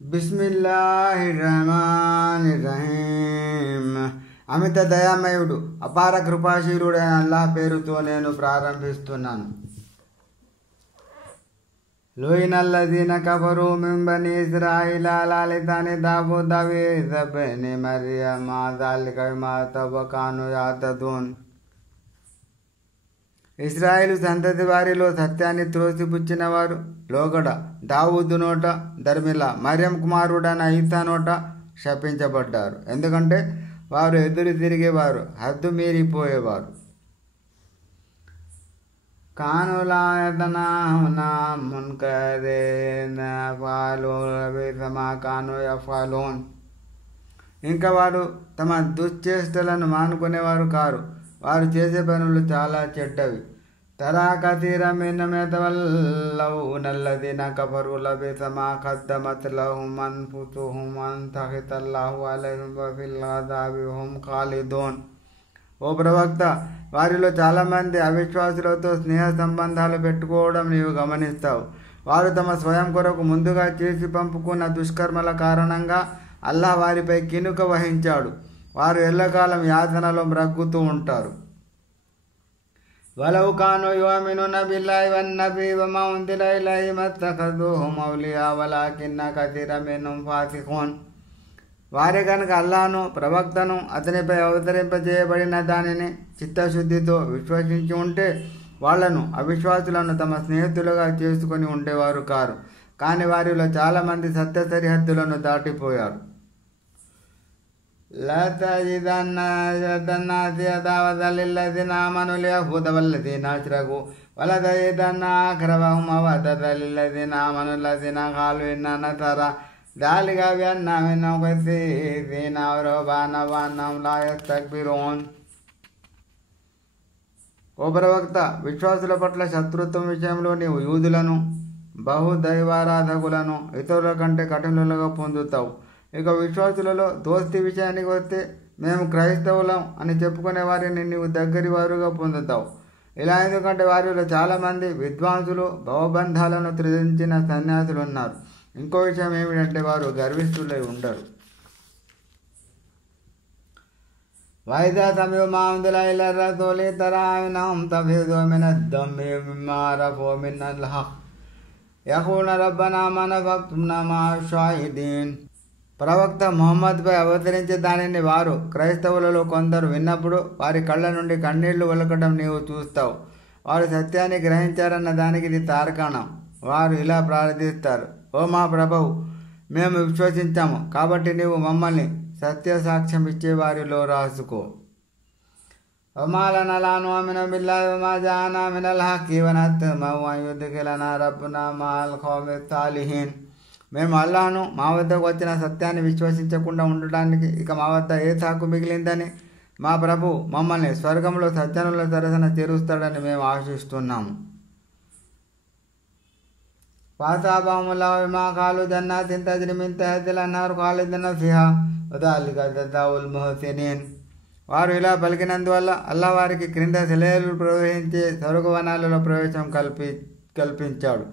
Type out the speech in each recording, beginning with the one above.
బిస్మిల్లాహిర్రహమానిర్రహీం. అమిత దయామయుడు అపార కృపాశీలుడైన అల్లాహ్ పేరుతో నేను ప్రారంభిస్తున్నాను. లుయినల్లదీన కఫరు మిన్ బనీ ఇస్రాయీల అలా లిసాని దావూద వ ఈసా ఇబ్ని మర్యమ ज़ालिक बिमा अतव कानू यातदून. ఇస్రాయేలు సంతతి వారిలో సత్యాన్ని త్రోసిపుచ్చిన వారు లోగడ దావూదు నోట ధర్మిల మరియం కుమారుడైన ఈసా నోట శపించబడ్డారు. ఎందుకంటే వారు ఎదురు తిరిగేవారు, హద్దు మీరిపోయేవారు. ఇంకా వారు తమ దుశ్చేష్టలను మానుకునేవారు కారు. వారు చేసే పనులు చాలా చెడ్డవి. తరా కసీర మిన్హుమ్ యతవల్లౌన అల్లదీన కఫరు లబిస మా ఖద్దమత్ లహుమ్ అన్ఫుసుహుమ్ అన్ సఖితల్లాహు అలైహిం వ ఫిల్ అజాబి హుమ్ ఖాలిదూన్. ఓ ప్రవక్త, వారిలో చాలామంది అవిశ్వాసులతో స్నేహ సంబంధాలు పెట్టుకోవడం నీవు గమనిస్తావు. వారు తమ స్వయం కొరకు ముందుగా చేసి పంపుకున్న దుష్కర్మల కారణంగా అల్లాహ్ వారిపై కినుక వహించాడు. వారు ఎల్లకాలం యాతనలో మ్రగ్గుతూ ఉంటారు. వలౌ కానూ యుమినూన బిల్లాహి వన్నబీ వమా ఉంజిల ఇలైహిం మత్తఖజూహుమ్ ఔలియా వలాకిన్న కసీరం మిన్హుమ్ ఫాసిఖూన్. వారే కనుక అల్లాహ్ను, ప్రవక్తను, అతనిపై అవతరింపజేయబడిన దానిని చిత్తశుద్ధితో విశ్వసించి ఉంటే వాళ్లను, అవిశ్వాసులను తమ స్నేహితులుగా చేసుకొని ఉండేవారు కారు. కానీ వారిలో చాలామంది సత్య సరిహద్దులను దాటిపోయారు. లతజిదన్న అషద్దన్నాసి అదావతన్ లిల్లజీన ఆమనూ అల్యహూద వల్లజీన అష్రకూ వలతజిదన్న అఖ్రబహుం మవద్దతన్ లిల్లజీన ఆమనూ అల్లజీన ఖాలూ ఇన్నా నసరా ذلك بأنهم منهم قسيسين ورهبانا وأنهم لا يستكبرون. ఓ ప్రవక్త, విశ్వాసుల పట్ల శత్రుత్వం విషయంలో నీవు యూదులను, బహుదైవారాధకులను ఇతరుల కంటే కఠినులుగా పొందుతావు. ఇక విశ్వాసులలో దోస్తీ విషయానికి వస్తే మేము క్రైస్తవులం అని చెప్పుకునే వారిని నీవు దగ్గరి వారుగా పొందుతావు. ఇలా ఎందుకంటే వారిలో చాలామంది విద్వాంసులు, భవబంధాలను త్యజించిన సన్యాసులు ఉన్నారు. ఇంకో విషయం ఏమిటంటే వారు గర్విష్ఠులై ఉండరు. వైదా సమయు మా ఉందిల ఇల రసూలి తరా అయునహుమ్ తఫీదు మినద్దమ్మి మిమ్మా అరఫూ మినల్ హక్ యఖూన రబ్బనా ఆమన్నా ఫక్తుబ్నా మఅ షాహిదీన్. ప్రవక్త ముహమ్మద్పై అవతరించే దానిని వారు, క్రైస్తవులలో కొందరు విన్నప్పుడు వారి కళ్ళ నుండి కన్నీళ్లు ఒలకడం నీవు చూస్తావు. వారు సత్యాన్ని గ్రహించారన్న దానికి ఇది తార్కాణం. వారు ఇలా ప్రార్థిస్తారు: ఓ మా ప్రభువు, మేము విశ్వసించాము, కాబట్టి నీవు మమ్మల్ని సత్య సాక్ష్యం ఇచ్చే వారిలో రాసుకో. వమా లనా లా ను'మిను బిల్లాహి వమా జాఅనా మినల్ హక్కి వనత్మఉ అన్ యుద్ఖిలనా రబ్బునా మఅల్ ఖౌమిస్ సాలిహీన్. మేము అల్లాహ్ను, మా వద్దకు వచ్చిన సత్యాన్ని విశ్వసించకుండా ఉండటానికి ఇక మా వద్ద ఏ సాకు మిగిలిందని మా ప్రభు మమ్మల్ని స్వర్గంలో సజ్జనుల సరసన చేరుస్తాడని మేము ఆశిస్తున్నాము. ఫాసాబహుముల్లాహు బిమా ఖాలూ జన్నాతిన్ తజ్రీ మిన్ తహతిల్ అన్హార్ ఖాలిదీన ఫీహా వదలిక జజాఉల్ ముహ్సినీన్. వారు ఇలా పలికినందువల్ల అల్లాహ్ వారికి క్రింద సెలయేళ్లు ప్రవహించే స్వర్గవనాలలో ప్రవేశం కల్పించాడు.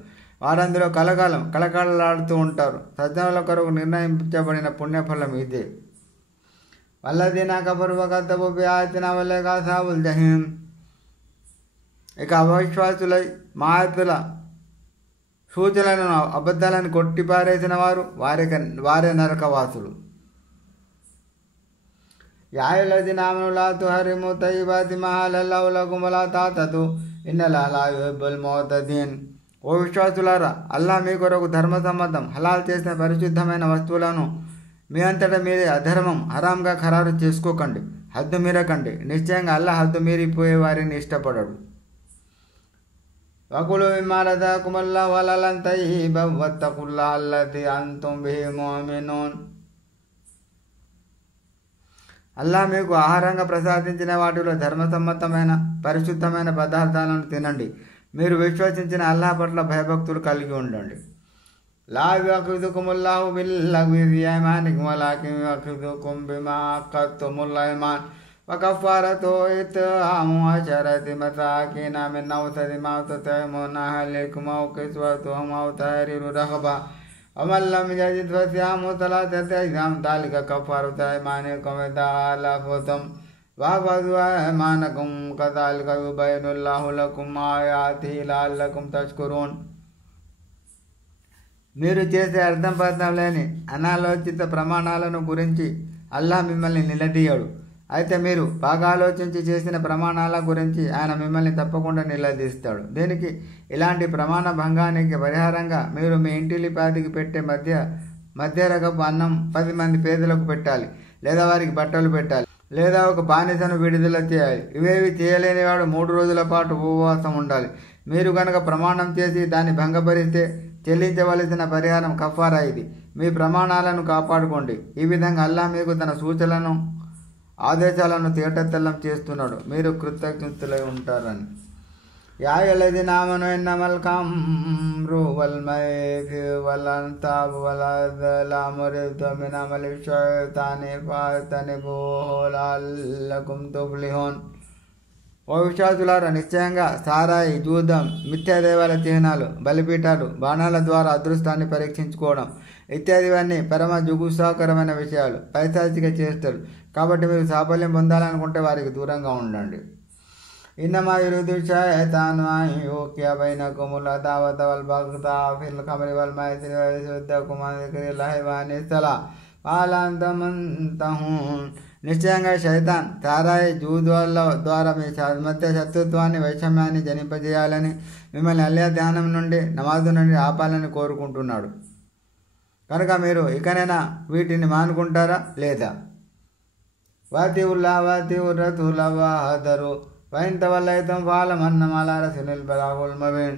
వారందులో కలకాలం కలకలలాడుతూ ఉంటారు. సజ్జనుల కొరకు నిర్ణయించబడిన పుణ్యఫలం ఇదే. వల్లదీన కఫరు వకద్దబు బిఆయాతినా ఉలైక అస్హాబుల్ జహీమ్. ఇక అవిశ్వాసులై మా ఆయతుల సూచనలను, అబద్ధాలను కొట్టిపారేసిన వారు వారే నరకవాసులు. యా అయ్యుహల్లదీన ఆమనూ లా తుహర్రిమూ తయ్యిబాతి మా అహల్లల్లాహు లకుమ్ వలా తాతదు ఇన్నల్లాహ లా యుహిబ్బుల్ ముఅతదీన్. ఓ విశ్వాసులారా, అల్లాహ్ మీ కొరకు ధర్మసమ్మతం హలాల్ చేసిన పరిశుద్ధమైన వస్తువులను మీ అంతటా మీరే అధర్మం, హరాంగా ఖరారు చేసుకోకండి, హద్దు మీరకండి. నిశ్చయంగా అల్లాహ్ హద్దు మీరిపోయే వారిని ఇష్టపడడు. వకులూ మిమ్మా రజaqakumullahu హలాలన్ తయ్యిబన్ వత్తఖుల్లాహ అల్లదీ అంతుం బిహి ముమినూన్. అల్లాహ్ మీకు ఆహారంగా ప్రసాదించిన వాటిలో ధర్మసమ్మతమైన పరిశుద్ధమైన పదార్థాలను తినండి. మీరు విశ్వసించిన అల్లాహ్ పట్ల భయభక్తులు కలిగి ఉండండి. లా యుఅఖిదుకుముల్లాహు బిల్లగ్వి ఫీ అయ్మానికుమ్ వలాకిన్ యుఅఖిదుకుం బిమా అఖద్తుముల్ అయ్మాన్ వకఫారతు ఇత్ఆము అశరతి మసాకీన మిన్ ఔసతి మా తుత్ఇమూన అహ్లీకుమ్ ఔ కిస్వతుహుమ్ ఔ తహరీరు రఖబా అమల్లం యజిద్ ఫసియాము సలాసత అయ్యాం దాలిక కఫారతు అయ్మానికుం ఇదా హలఫ్తుం వహఫజు అయ్మానకుం కదాలిక యుబయ్యినుల్లాహు లకుం ఆయాతిహి లఅల్లకుం తష్కురూన్. మీరు చేసే అర్థం పర్థం లేని అనాలోచిత ప్రమాణాలను గురించి అల్లాహ్ మిమ్మల్ని నిలదీయడు. అయితే మీరు బాగా ఆలోచించి చేసిన ప్రమాణాల గురించి ఆయన మిమ్మల్ని తప్పకుండా నిలదీస్తాడు. దీనికి ఇలాంటి ప్రమాణ భంగానికి పరిహారంగా మీరు మీ ఇంటిలిపాదికి పెట్టే మధ్య రకపు అన్నం 10 మంది పేదలకు పెట్టాలి, లేదా వారికి బట్టలు పెట్టాలి, లేదా ఒక బానిసను విడుదల చేయాలి. ఇవేవి చేయలేని వాడు 3 రోజుల పాటు ఉపవాసం ఉండాలి. మీరు కనుక ప్రమాణం చేసి దాన్ని భంగపరిస్తే చెల్లించవలసిన పరిహారం కఫారా. ఇది మీ ప్రమాణాలను కాపాడుకోండి. ఈ విధంగా అల్లాహ్ మీకు తన సూచనలను ఆదేశాలను తేటతెల్లం చేస్తున్నాడు, మీరు కృతజ్ఞతలై ఉంటారని. యా అయ్యుహల్లదీన ఆమనూ ఇన్నమల్ ఖమ్రు వల్ మైసిరు వల్ అన్సాబు వల్ అజ్లాము రిజ్సుం మిన్ అమలి షైతాని ఫజ్తనిబూహు లఅల్లకుం తుఫ్లిహూన్. ఓ విశ్వాసులారా, నిశ్చయంగా సారాయి, జూదం, మిథ్యాదేవాల చిహ్నాలు, బలిపీఠాలు, బాణాల ద్వారా అదృష్టాన్ని పరీక్షించుకోవడం ఇత్యాదివన్నీ పరమ జుగుప్సాకరమైన విషయాలు, పైశాచిక చేష్టలు. కాబట్టి మీరు సాఫల్యం పొందాలనుకుంటే వారికి దూరంగా ఉండండి. ఇన్నమా యురీదు షైతాను అన్ యూకియ బైనకుముల్ అదావత వల్ బగ్దా ఫిల్ ఖమ్రి వల్ మైసిరి వయసుద్దకుం అన్ జిక్రిల్లాహి వ అనిస్ సలాహ్ ఫహల్ అంతుం ముంతహూన్. నిశ్చయంగా శైతాన్ సారాయి, జూదుల ద్వారా మీ మధ్య శత్రుత్వాన్ని, వైషమ్యాన్ని జనింపజేయాలని, మిమ్మల్ని అల్లాహ్ ధ్యానం నుండి, నమాజు నుండి ఆపాలని కోరుకుంటున్నాడు. కనుక మీరు ఇకనైనా వీటిని మానుకుంటారా లేదా? వాతిఉల్లాహ వాతిఉర్ రసూల వహదరు ఫఇన్ తవల్లైతుం ఫఅలము అన్నమా అలా రసూలిల్ బలాగుల్ ముబీన్.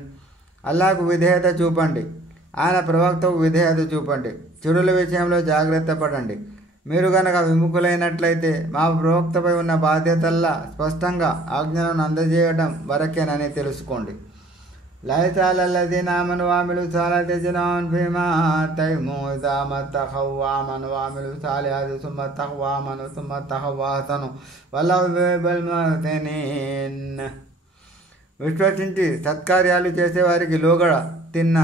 అల్లాహకు విధేయత చూపండి, ఆయన ప్రవక్తకు విధేయత చూపండి, చెడుల విషయంలో జాగ్రత్త పడండి. మీరు గనక విముఖులైనట్లయితే మా ప్రవక్తపై ఉన్న బాధ్యతల్లా స్పష్టంగా ఆజ్ఞలను అందజేయడం వరకేనని తెలుసుకోండి. లైస అలల్లజీన ఆమనూ వఅమిలు స్సాలిహాతి జునాహున్ ఫీమా ఆతైతుము ఇదా మత్తఖౌ వఆమనూ వఅమిలు స్సాలిహాతి సుమ్మ తఖౌ వఆమనూ సుమ్మ తఖౌ వఅహ్సనూ వల్లాహు యుహిబ్బుల్ ముహ్సినీన్. విశ్వసించి సత్కార్యాలు చేసేవారికి లోగడ తిన్న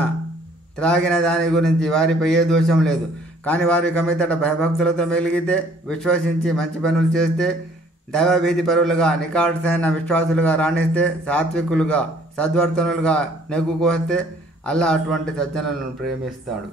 త్రాగిన దాని గురించి వారిపై ఏ దోషం లేదు. కానీ వారి కమితట భయభక్తులతో మెలిగితే, విశ్వసించి మంచి పనులు చేస్తే, దైవభీతి పరులుగా, నికాడ్సైన విశ్వాసులుగా రాణిస్తే, సాత్వికులుగా, సద్వర్తనులుగా నెగ్గుకొస్తే అల్లాహ్ అటువంటి సజ్జనులను ప్రేమిస్తాడు.